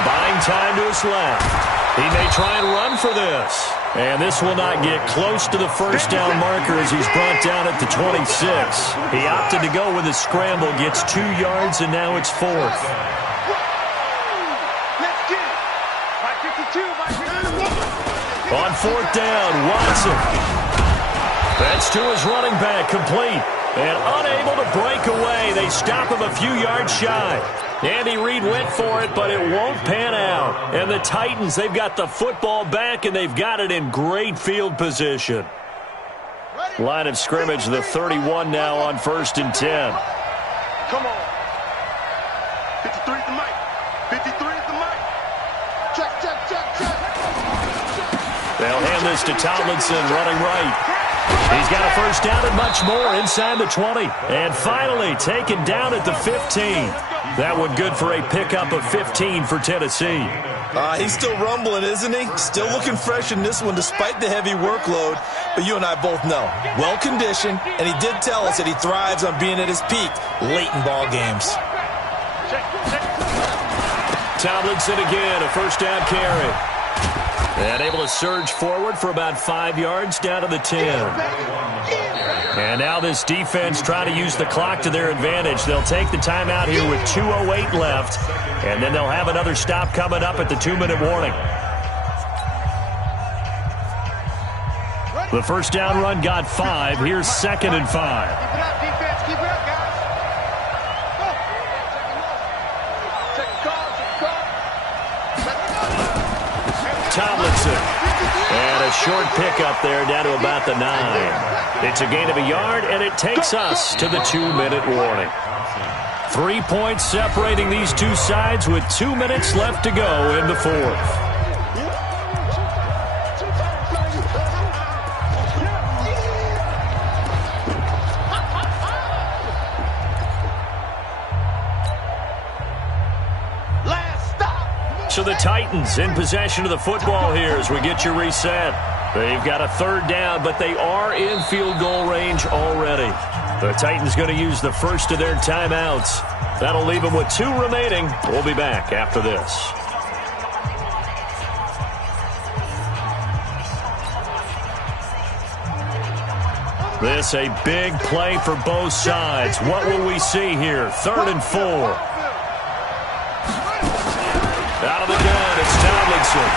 Buying time to his left. He may try and run for this. And this will not get close to the first down marker as he's brought down at the 26. He opted to go with a scramble, gets 2 yards, and now it's 4th. Let's get it. By 52, On 4th down, Watson. That's to his running back, complete. And unable to break away. They stop him a few yards shy. Andy Reid went for it, but it won't pan out. And the Titans, they've got the football back, and they've got it in great field position. Line of scrimmage, the 31 now on 1st and 10. Come on. 53 is the mic. 53 is the mic. Check, check, check, check. They'll hand this to Tomlinson, running right. He's got a first down and much more inside the 20. And finally taken down at the 15. That one good for a pickup of 15 for Tennessee. He's still rumbling, isn't he? Still looking fresh in this one despite the heavy workload. But you and I both know, well-conditioned, and he did tell us that he thrives on being at his peak late in ball games. Tomlinson again, a first down carry. And able to surge forward for about 5 yards down to the 10. And now this defense trying to use the clock to their advantage. They'll take the timeout here with 2:08 left. And then they'll have another stop coming up at the 2-minute warning. The first down run got 5. Here's 2nd and 5. Keep it up, defense. Keep it up, guys. Go. Check the call. Tomlinson. And a short pickup there down to about the 9. It's a gain of a yard, and it takes us to the 2-minute warning. 3 points separating these two sides with 2 minutes left to go in the 4th. So the Titans in possession of the football here as we get you reset. They've got a 3rd down, but they are in field goal range already. The Titans going to use the first of their timeouts. That'll leave them with 2 remaining. We'll be back after this. This a big play for both sides. What will we see here? 3rd and 4. Out of the gun, it's Tomlinson.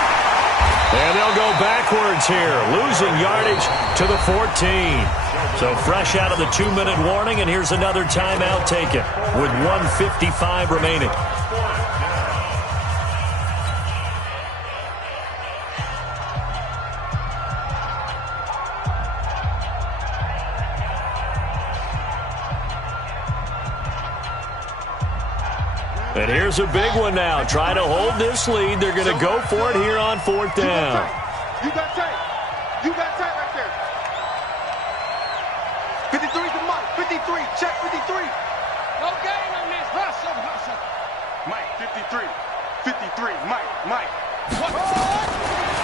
And they'll go backwards here, losing yardage to the 14. So fresh out of the 2-minute warning, and here's another timeout taken with 1:55 remaining. And here's a big one now. Trying to hold this lead. They're going to go for it here on 4th down. You got tight. You got tight right there. 53 to Mike. 53. Check 53. No game on this. Hustle, hustle. Mike, 53. 53. Mike.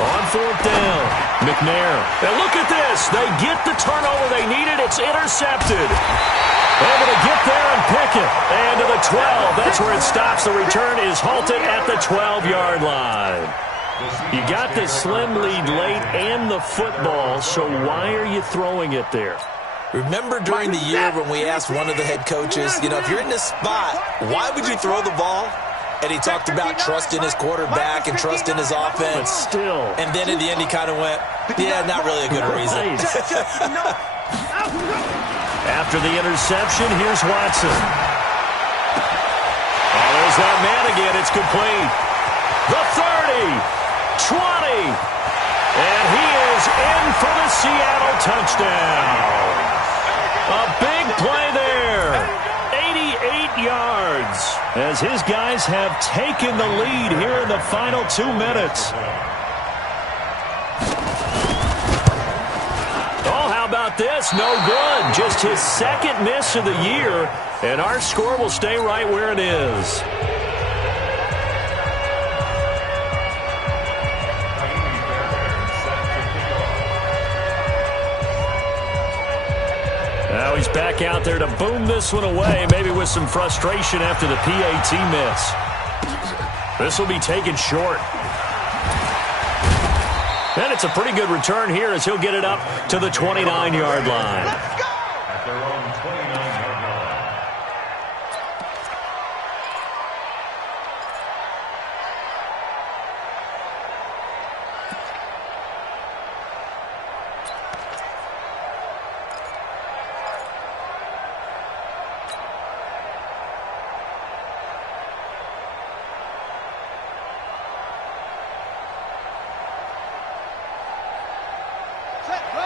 On 4th down, McNair. And look at this. They get the turnover they needed. It's intercepted. Able to get there and pick it. And to the 12. That's where it stops. The return is halted at the 12-yard line. You got the slim lead late and the football, so why are you throwing it there? Remember during the year when we asked one of the head coaches, if you're in this spot, why would you throw the ball? And he talked about trusting his quarterback and trusting his offense. But still. And then in the end, he kind of went, yeah, not really a good reason. After the interception, here's Watson. Oh, there's that man again. It's complete. The 30, 20, and he is in for the Seattle touchdown. A big play there. 88 yards as his guys have taken the lead here in the final 2 minutes. Oh, how about this? No good. Just his second miss of the year, and our score will stay right where it is. Now he's back out there to boom this one away, maybe with some frustration after the PAT miss. This will be taken short. And it's a pretty good return here as he'll get it up to the 29-yard line. At their own 29-yard line.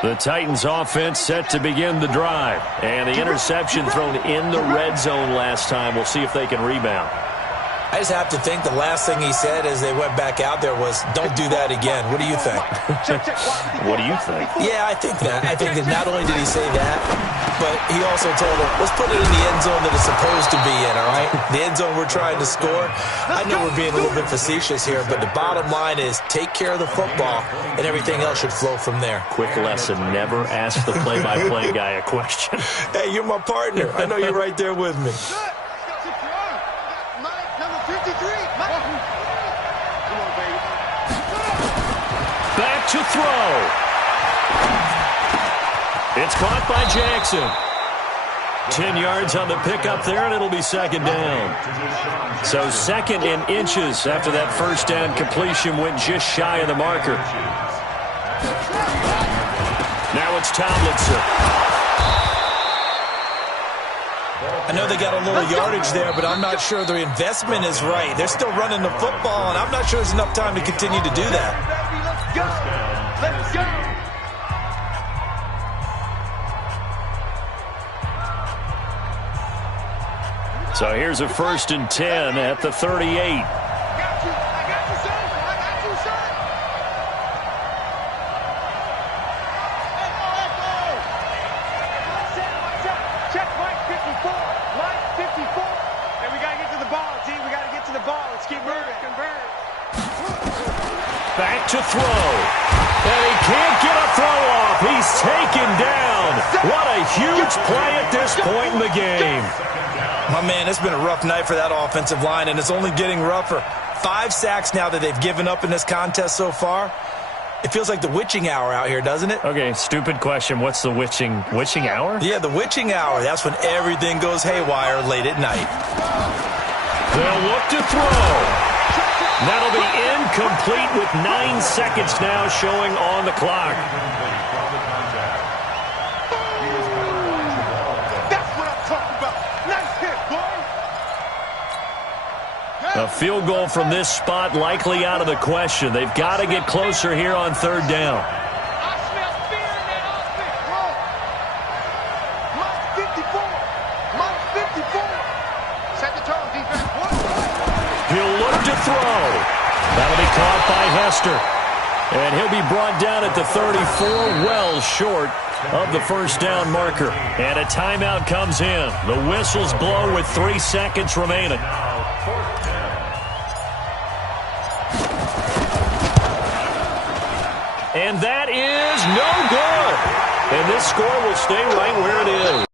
The Titans offense set to begin the drive. And the interception thrown in the red zone last time. We'll see if they can rebound. I just have to think the last thing he said as they went back out there was, don't do that again. What do you think? What do you think? Yeah, I think that. I think that not only did he say that, but he also told him, let's put it in the end zone that it's supposed to be in, all right? The end zone we're trying to score. I know we're being a little bit facetious here, but the bottom line is take care of the football, and everything else should flow from there. Quick lesson, never ask the play-by-play guy a question. Hey, you're my partner. I know you're right there with me. Back to throw. It's caught by Jackson. 10 yards on the pickup there, and it'll be second down. So second in inches after that first down completion went just shy of the marker. Now it's Tomlinson. I know they got a little yardage there, but I'm not sure their investment is right. They're still running the football, and I'm not sure there's enough time to continue to do that. Let's go. So here's a 1st and 10 at the 38. Back to throw. And he can't get a throw off. He's taken down. What a huge play at this point in the game. My man, it's been a rough night for that offensive line, and it's only getting rougher. 5 sacks now that they've given up in this contest so far. It feels like the witching hour out here, doesn't it? Okay, stupid question. What's the witching hour? Yeah, the witching hour. That's when everything goes haywire late at night. They'll look to throw. That'll be incomplete with 9 seconds now showing on the clock. That's what I'm talking about. Nice hit, boy. A field goal from this spot likely out of the question. They've got to get closer here on 3rd down. I smell fear in that offense. Mike 54. Mike 54. Set the tone, defense. by Hester. And he'll be brought down at the 34, well short of the first down marker. And a timeout comes in. The whistles blow with 3 seconds remaining. And that is no good. And this score will stay right where it is.